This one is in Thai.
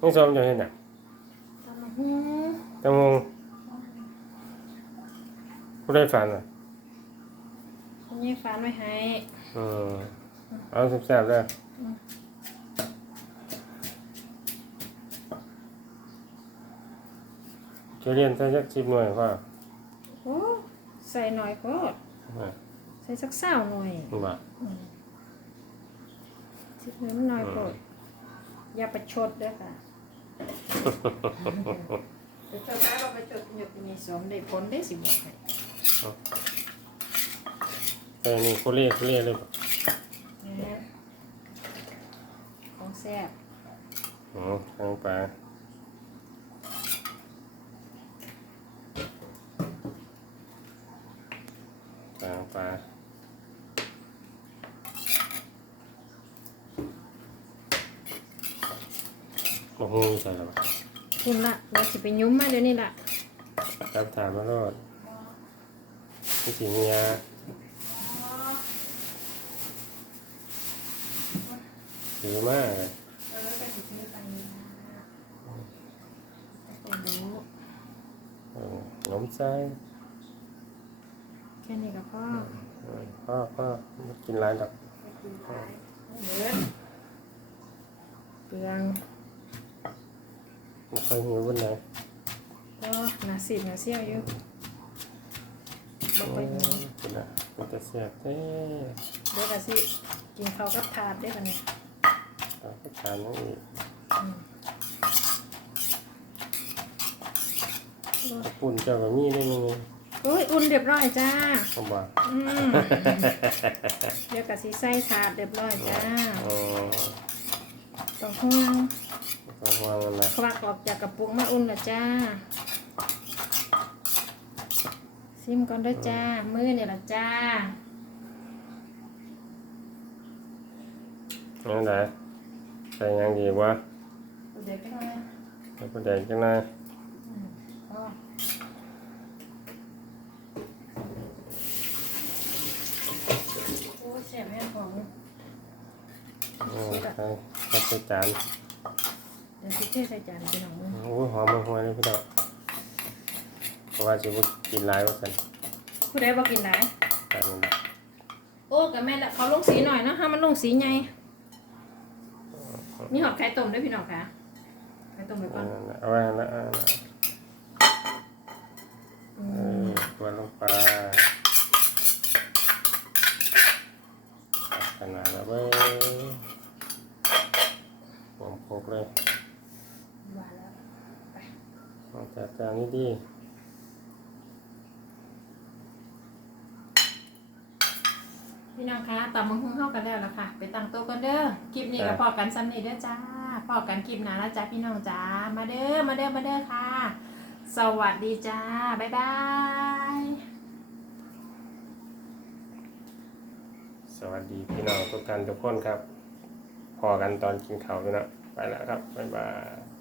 น้องซ้อมจะเห็นอะตำบักหูตำมงผู้ได้ฝันอะคนนี้ฟันไว้ให้อืมเอาแซ่บๆเลยจะเรียนใช้จักสิบหน่วยว่าโอ้ใส่หน่อยก็อะใส่สักเศร้าหน่อยบ่าสิเพิ่มหน่อยก็ อย่าประชดเด้วยค่ะเดี๋ยวเจ้าท้ายเราประชดหยกมีสมได้ผลได้สิบอกให้แต่นี่โคเล่โคเล่เลยบ่นะของแซ่บอืมทางปลาทางปลา บะฮูใส่หรอคุณละเราสิไปยุ้มมาเดี๋ยวนี้ละจับถามมาโลดพี่สีเมียถือมากเลยเออไปสิซื้อไปนี่นะไปรู้เออหนมใจแค่นี้ก็พอเออพ่อพ่อมากินร้านดับไปกินไปเบิดเปลือง ไม่ค่อยหิววันไหนก็หนาสิบหนาเซี่ยวอยู่บ่โอ้ค่อยยมีกินอะมันจะเสียบเต้เดี๋ยวก็สิกินข้าวกับถาดได้ปะเนี่ยเอาไปทานนั่นอีกอืมกระปุ่นเจ้ากับมีได้ยังไงโอ้ยอุ่นเรียบร้อยจ้าเขาบอกอืมเดี๋ยวก็สิใส่ถาดเรียบร้อยจ้า อ๋อต้องห่วง ต้องวางมันนะควักออกจากกระปุกมาอุ่นละจ้า ซิมก่อนเด้วยจ้า มือเนี่ยละจ้านั่นแหละใส่ยังดีวะเดี๋ยวก็ได้ใส่ประเด็นจังเลยอ๋อโอ้ยเสียแม่ของอืมใส่ใส่จาน เดี๋ยวสิเทใส่จานพี่น้องมือโอ้ยหอมหวยเลยพี่ดอกเพราะว่าจะบ่กินหลายว่าสันผู้ใดบอกกินไหนแต่นั่นแหละโอ้กับแม่ละเขาลงสีหน่อยเนาะถ้ามันลงสีไงมีหอดไข่ต้มด้วยพี่น้องค่ะไข่ต้มไปก่อนนั่นน่ะเอาไว้นะเอาไว้นะอืเอมอตัวลงไปขนาดแล้วเว้ยผมโคกเลย ว่าแล้ว เอาแต่จานนี้ดีพี่น้องคะตำมังคุงเข้ากันแล้วล่ะค่ะ ไปตั้งโต๊ะกันเด้อ คลิปนี้ก็พอกันซ้ำนี่เด้อจ้า พอกันคลิปหน้าแล้วจ้าพี่น้องจ้า มาเด้อ มาเด้อ มาเด้อค่ะ สวัสดีจ้า บ๊ายบาย สวัสดีพี่น้องทุกท่านทุกคนครับ พอกันตอนกินข้าวพี่น้องไปแล้วครับ บ๊ายบาย